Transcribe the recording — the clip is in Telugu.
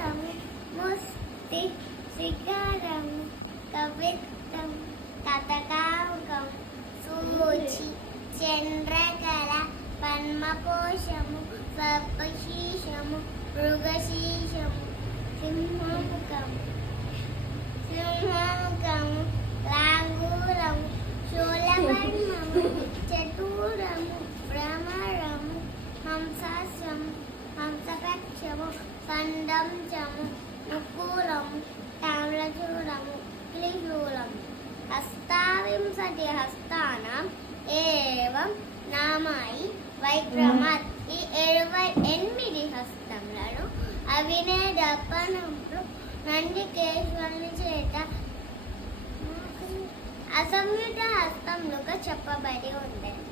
మూలము ముస్తి శిఖరము కవిత్తం కథకాంకం సూచి చంద్రకళ పద్మకోశము సర్పశీషము మృగశీషము సింహముఖము లాంగూరము శూలవర్ణము చతురము భ్రమరము హంసాస్యము హంసకక్షము కందంచము ముకూరము తామ్రచూరము క్లిశూలము హస్తావింశతి హస్తానాం ఏవం నామాయి వైక్రమాత్. ఈ 28 హస్తములను అవినే దర్పణంలో నందికేశ్వరుని చేత అసంయుత హస్తములుగా చెప్పబడి ఉండేది.